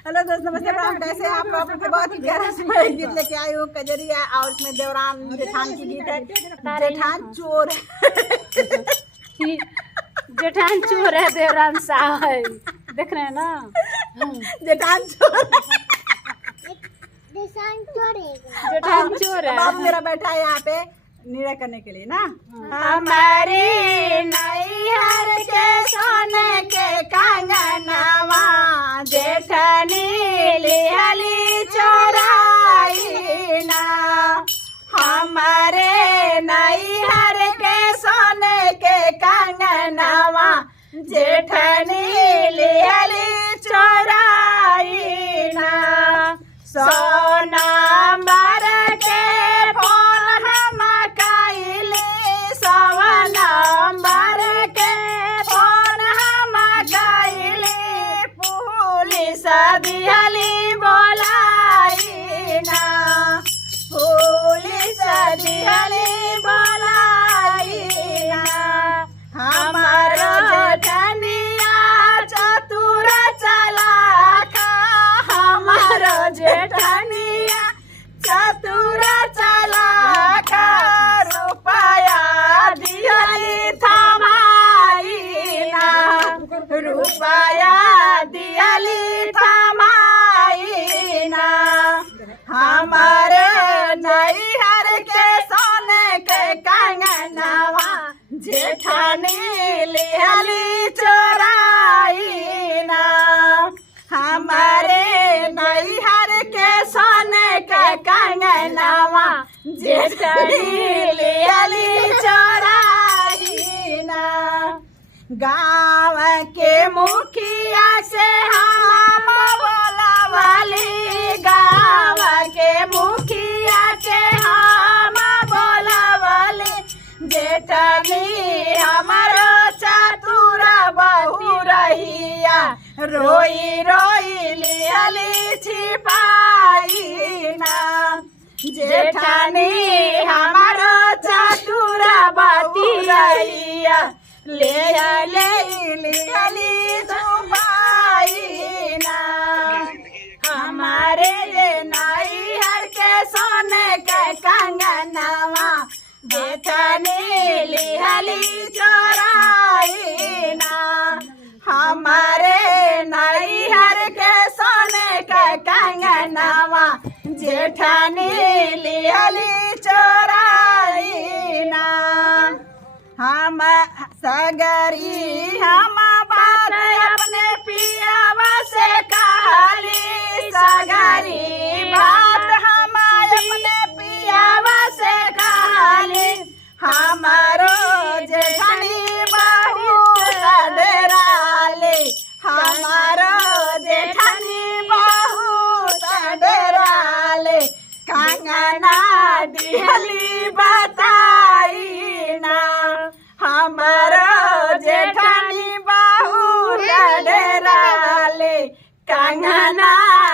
Hello दोस्त, नमस्ते प्रणाम। कैसे हैं आप लोग? के बहुत ही प्यारा सा गीत लेके आई हूँ, कजरिया, और उसमें देवरान जेठान की गीत है। जेठान चोर है। जेठान चोर है, देवरान साहब है। देख रहे हैं ना, जेठान चोर जेठान चोर है। बाबू मेरा बैठा है यहाँ पे निर्णय करने के लिए ना। हमारे नैहर के सोने के कंगनवा जेठनी लिहली चोराई ना। हमारे नैहर के सोने के कंगनवा जेठनी लिहली चोराई ना। सोना मर के फोन हम कैली, सवना मर के फोन हम कैली, पुलिस दिहली बोलाई ना। पुलिस दिहली बोलाई ना। हमारो जेठनिया चतुर चलाका, हमारो जेठनिया चतुर चलाका, रुपया दिहली थमाई ना। रुपया दिहली थमाई ना। हमारे नैहर के सोने के कंगनवा जेठानी लिहली चोराई ना। हमारे नैहर के सोने के कंगनवा जेठानी लिहली चोराई ना। गाँव के मुखिया से हम बोलावली, गाँव के मुखिया के हम बोलावली, जेठनी हमारो चतुर बहू रहिया, रोई रोई लिहली छिपाई ना। जेठनी हमारो चतुर बहू रहिया, ले लिहली छुपाई ना। हमारे नैहर के सोने के कंगनवा जेठनी लिहली चोराई ना। हमारे नैहर के सोने के कंगनवा जेठनी लिहली चोराई ना। हम सगरी हम बात अपने पियावा से कहली, सगरी बात हम अपने पियावा से कहली, हमारो जेठनी बहुत डराली, हमारो जेठनी बहुत डराली, कंगना दिहली बताई ना। हमारो जेठनी बहुत डराली, कंगना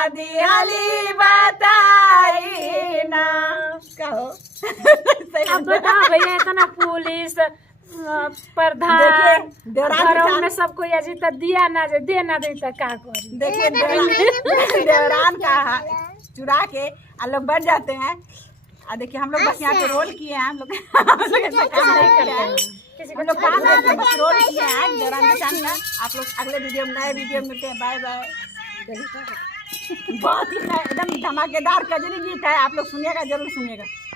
दिहली बताई ना। कहो अब बताओ भैया, इतना पुलिस प्रधान घरों में सबको यदि तो दिया ना दे, दे ना दे तो क्या करी। देखिए देवरान का चुरा के हम लोग बढ़ जाते हैं। और देखिए हम लोग बस यहाँ पे रोल किए हैं, हम लोग ऐसा काम नहीं करते हैं, हम लोग काम करके बस रोल किए हैं देवरान जेठान का। आप लोग अगले वीडियो में, नए वीडियो में मिलते हैं। Bye bye. बहुत ही एकदम धमाकेदार कजरी गीत है, आप लोग सुनिएगा, जरूर सुनिएगा।